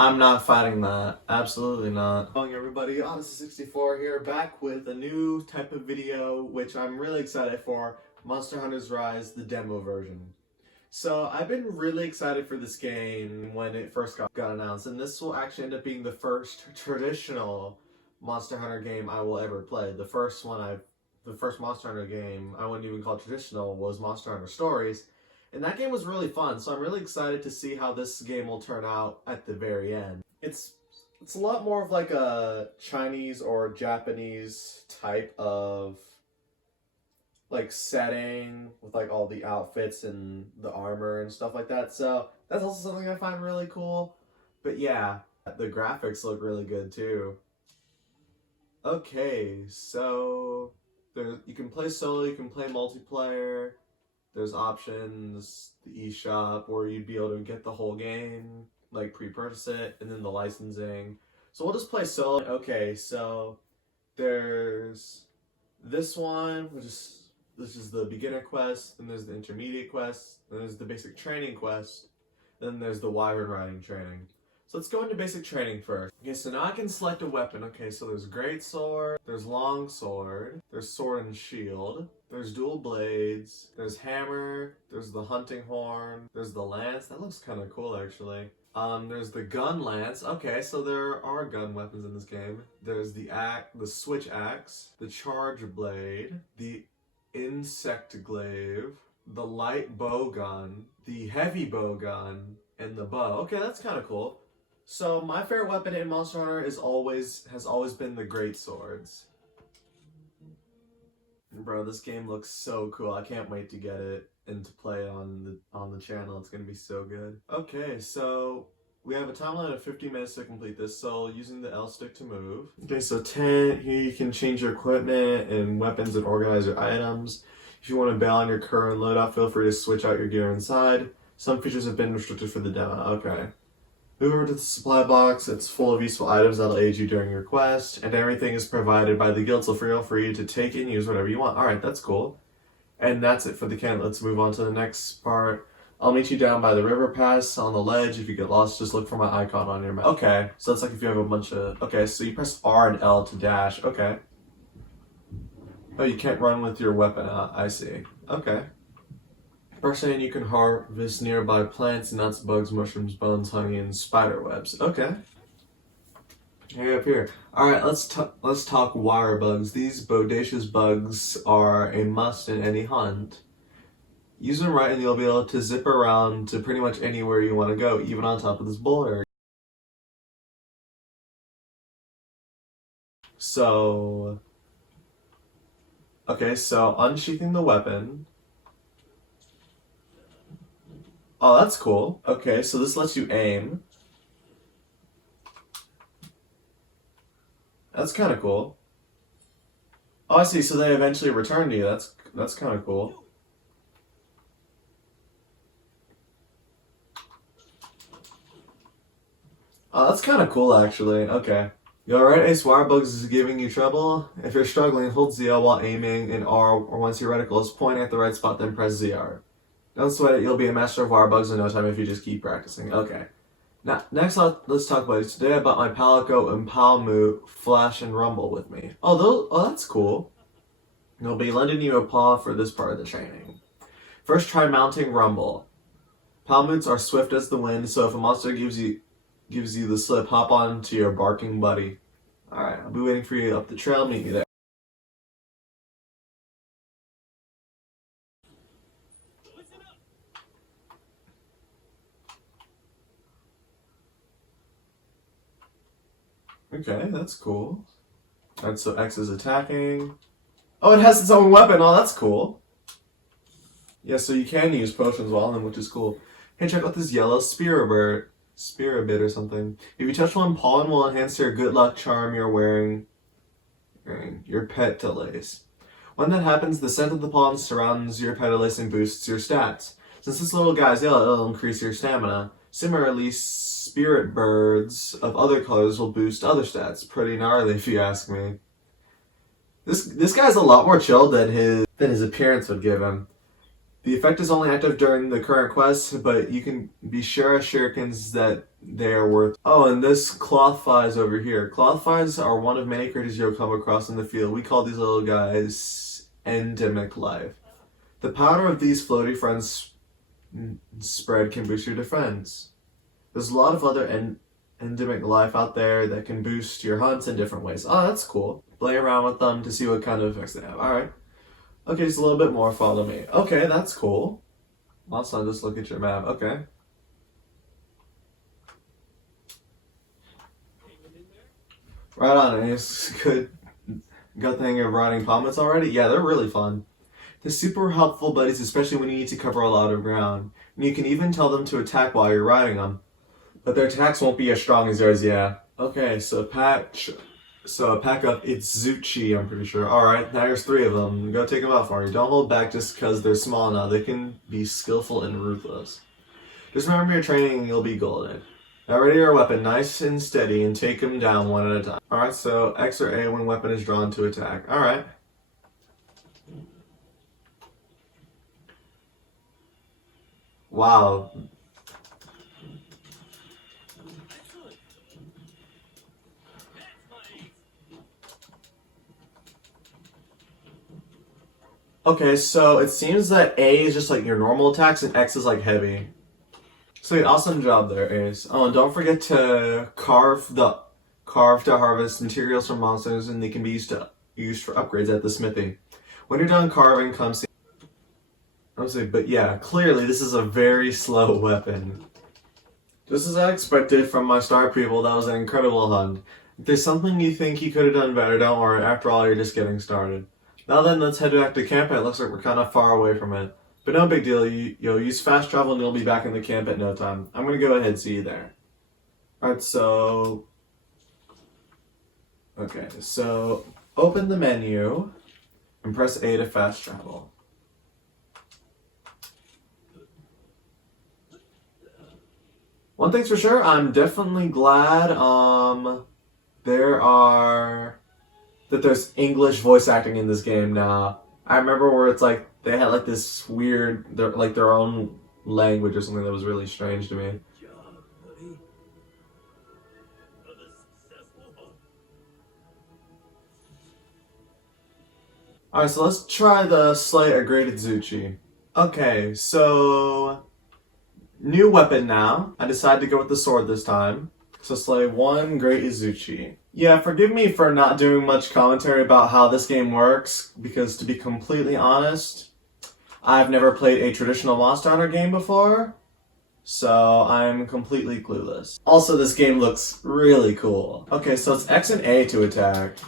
I'm not fighting that. Absolutely not. Hello everybody, Odyssey64 here, back with a new type of video, which I'm really excited for, Monster Hunter's Rise, the demo version. So, I've been really excited for this game when it first got announced, and this will actually end up being the first traditional Monster Hunter game I will ever play. The first Monster Hunter game I wouldn't even call traditional was Monster Hunter Stories. And that game was really fun, so I'm really excited to see how this game will turn out at the very end. It's a lot more of like a Chinese or Japanese type of like setting with like all the outfits and the armor and stuff like that. So that's also something I find really cool. But yeah, the graphics look really good too. Okay, so you can play solo, you can play multiplayer. There's options, the eShop, where you'd be able to get the whole game, like pre-purchase it, and then the licensing. So we'll just play solo. Okay, so there's this one, this is the beginner quest, then there's the intermediate quest, then there's the basic training quest, then there's the wyvern riding training. So let's go into basic training first. Okay, so now I can select a weapon. Okay, so there's great sword, there's long sword, there's sword and shield, there's dual blades, there's hammer, there's the hunting horn, there's the lance. That looks kind of cool actually. There's the gun lance. Okay, so there are gun weapons in this game. There's the switch axe, the charge blade, the insect glaive, the light bow gun, the heavy bow gun, and the bow. Okay, that's kind of cool. So my favorite weapon in Monster Hunter has always been the great swords. Bro, this game looks so cool. I can't wait to get it and to play on the channel. It's gonna be so good. Okay, so we have a timeline of 50 minutes to complete this, so using the L stick to move. Okay, so 10, here you can change your equipment and weapons and organize your items. If you want to bail on your current loadout, feel free to switch out your gear inside. Some features have been restricted for the demo. Okay. Move over to the supply box. It's full of useful items that'll aid you during your quest, and everything is provided by the guild, so feel free to take and use whatever you want. Alright, that's cool. And that's it for the camp. Let's move on to the next part. I'll meet you down by the river pass on the ledge. If you get lost, just look for my icon on your map. Okay, so that's like if you have a bunch of... Okay, so you press R and L to dash. Okay. Oh, you can't run with your weapon. I see. Okay. First thing, you can harvest nearby plants, nuts, bugs, mushrooms, bones, honey, and spider webs. Okay. Hey, up here. Alright, let's talk wire bugs. These bodacious bugs are a must in any hunt. Use them right and you'll be able to zip around to pretty much anywhere you want to go, even on top of this boulder. So... Okay, so unsheathing the weapon. Oh, that's cool. Okay, so this lets you aim. That's kind of cool. Oh, I see. So they eventually return to you. That's kind of cool. Oh, that's kind of cool, actually. Okay. You alright, Ace? Wirebugs is giving you trouble? If you're struggling, hold ZL while aiming, and R, or once your reticle is pointing at the right spot, then press ZR. Don't sweat it, you'll be a master of wirebugs in no time if you just keep practicing. Okay. Now, next let's talk about it. Today I brought my Palico and Palmu Flash and Rumble with me. Oh, that's cool. I'll be lending you a paw for this part of the training. First, try mounting Rumble. Palmutes are swift as the wind, so if a monster gives you the slip, hop on to your barking buddy. Alright, I'll be waiting for you up the trail. Meet me there. Okay, that's cool. Alright, so X is attacking. Oh, it has its own weapon. Oh, that's cool. Yeah, so you can use potions while on them, which is cool. Hey, check out this yellow Spiribit or something. If you touch one, pollen will enhance your good luck charm you're wearing your Petalace. When that happens, the scent of the pollen surrounds your Petalace and boosts your stats. Since this little guy's yellow, it'll increase your stamina. Similarly, spirit birds of other colors will boost other stats. Pretty gnarly, if you ask me. This guy's a lot more chill than his appearance would give him. The effect is only active during the current quest, but you can be sure as shurikens that they are worth. Oh, and this cloth flies over here. Cloth flies are one of many creatures you'll come across in the field. We call these little guys endemic life. The power of these floaty friends spread can boost your defense. There's a lot of other endemic life out there that can boost your hunts in different ways. Oh, that's cool. Play around with them to see what kind of effects they have. Alright. Okay, just a little bit more. Follow me. Okay, that's cool. Let's not just look at your map. Okay. Right on, Ace. Good thing you're riding Pomets already? Yeah, they're really fun. They're super helpful buddies, especially when you need to cover a lot of ground. And you can even tell them to attack while you're riding them. But their attacks won't be as strong as yours, yeah. Okay, so pack up Itsuchi, I'm pretty sure. Alright, now there's 3 of them. Go take them out for me. Don't hold back just because they're small now. They can be skillful and ruthless. Just remember your training and you'll be golden. Now ready your weapon nice and steady and take them down one at a time. Alright, so X or A when weapon is drawn to attack. Alright. Wow. Okay, so it seems that A is just like your normal attacks and X is like heavy. Sweet, awesome job there, Ace. Oh, and don't forget to carve to harvest materials from monsters, and they can be used for upgrades at the smithy. When you're done carving, come see. But yeah, clearly this is a very slow weapon. Just as I expected from my star preview, that was an incredible hunt. If there's something you think you could have done better, don't worry. After all, you're just getting started. Now then, let's head back to camp. It looks like we're kind of far away from it. But no big deal, you'll use fast travel and you'll be back in the camp at no time. I'm going to go ahead and see you there. Alright, so... Okay, so open the menu and press A to fast travel. One thing's for sure, I'm definitely glad there's English voice acting in this game now. I remember where it's like they had like this weird, their own language or something that was really strange to me. Alright, so let's try the slay a great Itsuchi. Okay, so new weapon now. I decided to go with the sword this time. So slay one great Itsuchi. Yeah, forgive me for not doing much commentary about how this game works, because to be completely honest, I've never played a traditional Monster Hunter game before, so I'm completely clueless. Also, this game looks really cool. Okay, so it's X and A to attack.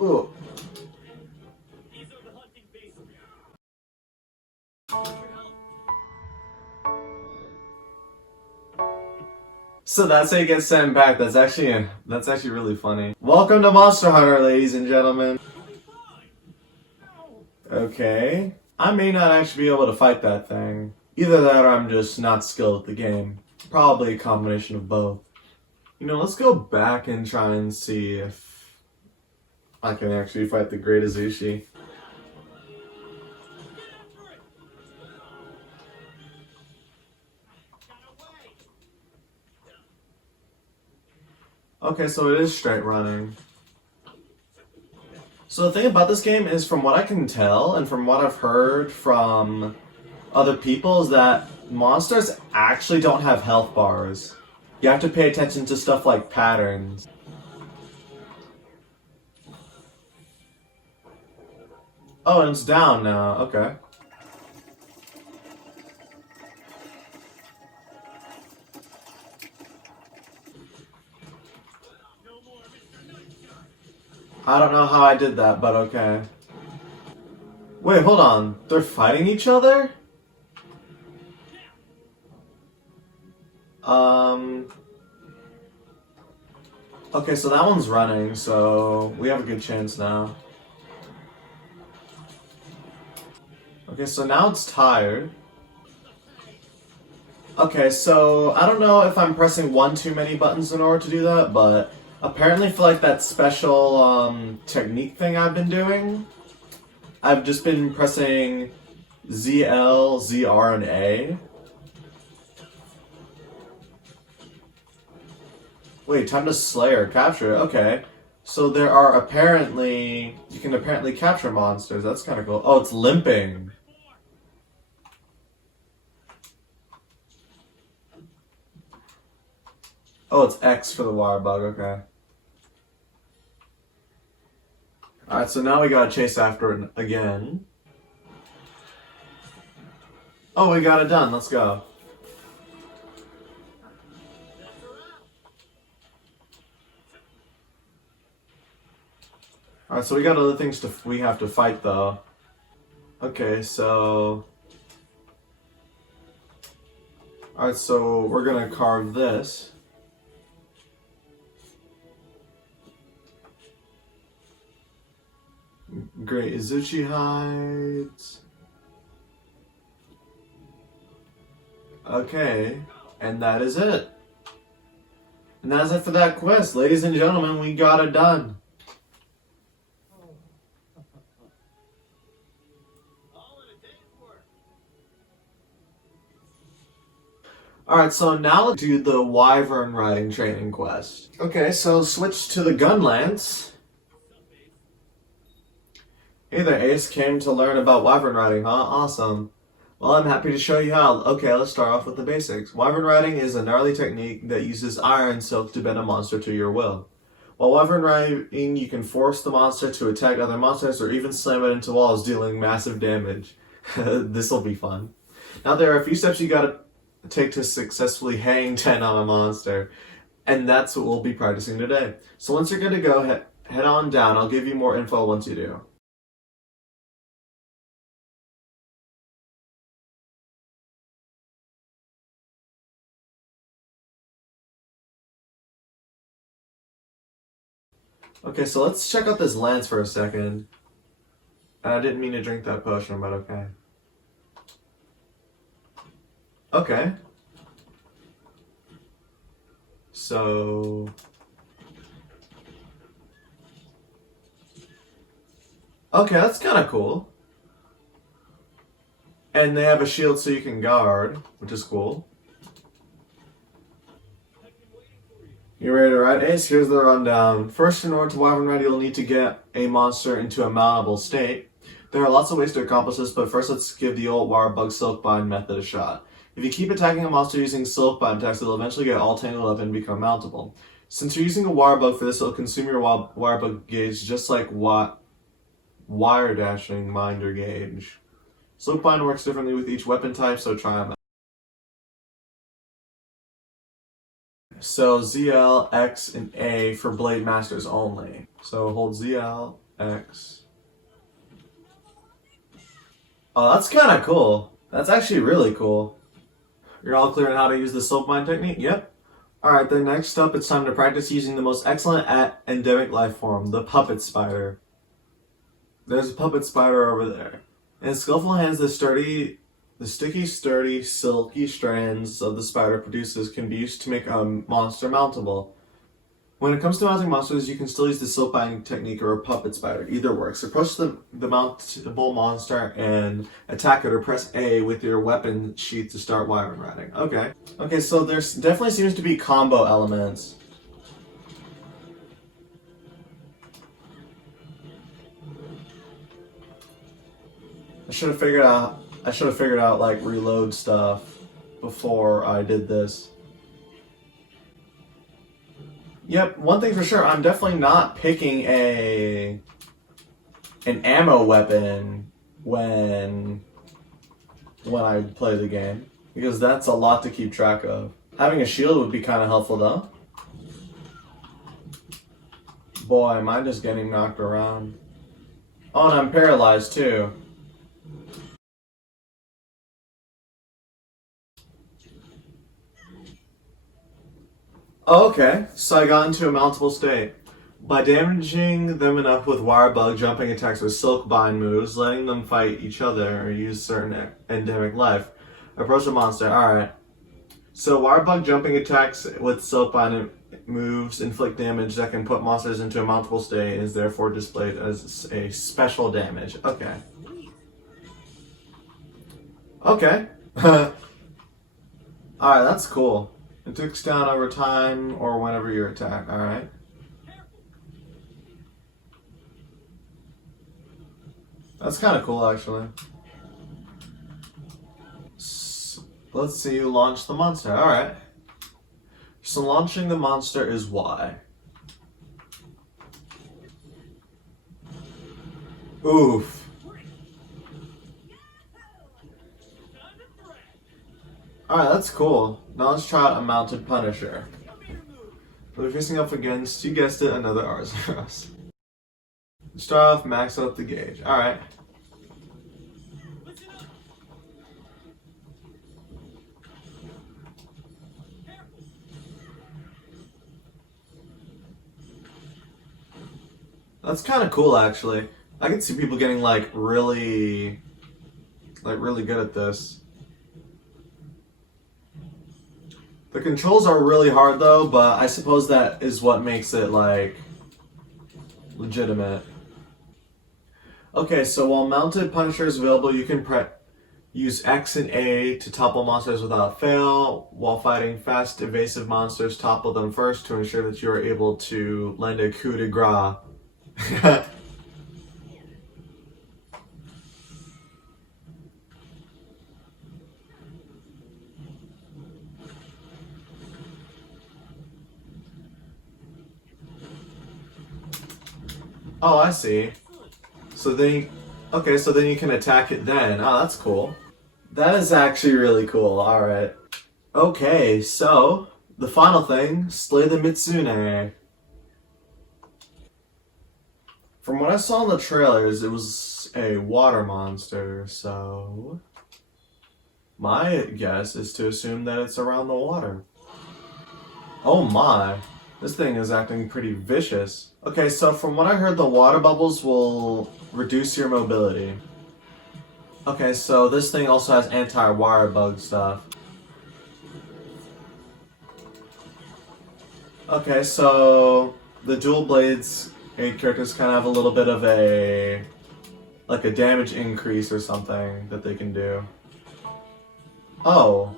Ooh. So that's how you get sent back. That's actually really funny. Welcome to Monster Hunter, ladies and gentlemen. Okay. I may not actually be able to fight that thing. Either that or I'm just not skilled at the game. Probably a combination of both. You know, let's go back and try and see if I can actually fight the Great Itsuchi. Okay, so it is straight running. So the thing about this game is, from what I can tell, and from what I've heard from other people, is that monsters actually don't have health bars. You have to pay attention to stuff like patterns. Oh, and it's down now. Okay. I don't know how I did that, but okay. Wait, hold on. They're fighting each other? Okay, so that one's running, so we have a good chance now. Okay, so now it's tired. Okay, so I don't know if I'm pressing one too many buttons in order to do that, but Apparently for like that special technique thing I've been doing, I've just been pressing ZL, ZR, and A. Wait, time to slay or capture. Okay. So there are apparently, you can apparently capture monsters. That's kind of cool. Oh, it's limping. Oh, it's X for the wire bug. Okay. Alright, so now we gotta chase after it again. Oh, we got it done. Let's go. Alright, so we got other things we have to fight though. Okay, so... Alright, so we're gonna carve this. Great Izuchi hides. Okay, and that is it. And that's it for that quest. Ladies and gentlemen, we got it done. Alright, so now let's do the Wyvern riding training quest. Okay, so switch to the Gunlance. Hey there, Ace. Came to learn about Wyvern riding, huh? Awesome. Well, I'm happy to show you how. Okay, let's start off with the basics. Wyvern riding is a gnarly technique that uses iron silk to bend a monster to your will. While Wyvern riding, you can force the monster to attack other monsters or even slam it into walls, dealing massive damage. This'll be fun. Now, there are a few steps you gotta take to successfully hang 10 on a monster, and that's what we'll be practicing today. So once you're good to go, head on down. I'll give you more info once you do. Okay, so let's check out this lance for a second. I didn't mean to drink that potion, but okay. Okay. So... Okay, that's kind of cool. And they have a shield so you can guard, which is cool. You ready to ride, Ace? Here's the rundown. First, in order to Wyvern ride, you'll need to get a monster into a mountable state. There are lots of ways to accomplish this, but first let's give the old wire bug Silkbind method a shot. If you keep attacking a monster using Silkbind attacks, it'll eventually get all tangled up and become mountable. Since you're using a wire bug for this, it'll consume your wire bug gauge just like wire dashing minder gauge. Silkbind works differently with each weapon type, so try them out. So ZL, X, and A for Blade Masters only. So hold ZL, X. Oh, that's kind of cool. That's actually really cool. You're all clear on how to use the Silkbind technique? Yep. Alright, then next up, it's time to practice using the most excellent endemic life form, the puppet spider. There's a puppet spider over there. In skillful hands, the sticky, sturdy, silky strands of the spider produces can be used to make a monster mountable. When it comes to mounting monsters, you can still use the Silkbind technique or a puppet spider. Either works. Approach the mountable monster and attack it, or press A with your weapon sheath to start Wyvern riding. Okay. Okay, so there definitely seems to be combo elements. I should have figured out like reload stuff before I did this. Yep, one thing for sure, I'm definitely not picking an ammo weapon when I play the game, because that's a lot to keep track of. Having a shield would be kind of helpful though. Boy, am I just getting knocked around. Oh, and I'm paralyzed too. Oh, okay, so I got into a mountable state. By damaging them enough with wire bug jumping attacks with Silkbind moves, letting them fight each other or use certain endemic life. Approach the monster. Alright. So wire bug jumping attacks with Silkbind moves inflict damage that can put monsters into a mountable state and is therefore displayed as a special damage. Okay. Okay. Alright, that's cool. It ticks down over time or whenever you attack. Alright. That's kind of cool, actually. Let's see, launch the monster. Alright. So launching the monster is Y. Oof. Alright, that's cool. Now let's try out a mounted Punisher. We're facing up against, you guessed it, another Arzuros. Start off, max out the gauge. Alright. That's kind of cool, actually. I can see people getting really good at this. The controls are really hard though, but I suppose that is what makes it legitimate. Okay, so while mounted Punisher is available, you can use X and A to topple monsters without fail. While fighting fast, evasive monsters, topple them first to ensure that you are able to land a coup de grace. Oh, I see. So then, okay, so then you can attack it then. Oh, that's cool. That is actually really cool. Alright. Okay, so the final thing, slay the Mitsune. From what I saw in the trailers, it was a water monster, so my guess is to assume that it's around the water. Oh my, this thing is acting pretty vicious. Okay, so from what I heard, the water bubbles will reduce your mobility. Okay, so this thing also has anti-wire bug stuff. Okay, so the dual blades characters kind of have a little bit of a damage increase or something that they can do. Oh.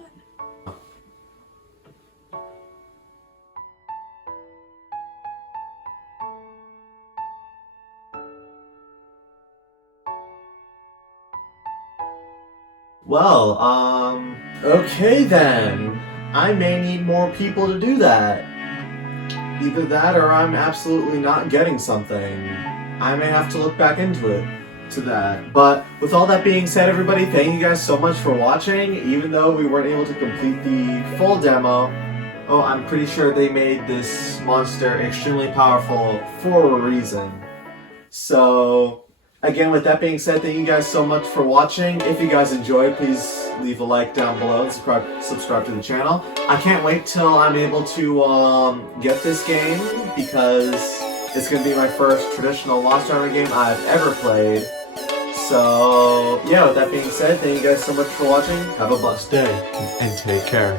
Well, okay then. I may need more people to do that. Either that or I'm absolutely not getting something. I may have to look back into it to that. But with all that being said, everybody, thank you guys so much for watching. Even though we weren't able to complete the full demo, oh, I'm pretty sure they made this monster extremely powerful for a reason. So, again, with that being said, thank you guys so much for watching. If you guys enjoyed, please leave a like down below and subscribe to the channel. I can't wait till I'm able to get this game because it's going to be my first traditional Monster Hunter game I've ever played. So, yeah, with that being said, thank you guys so much for watching. Have a blessed day and take care.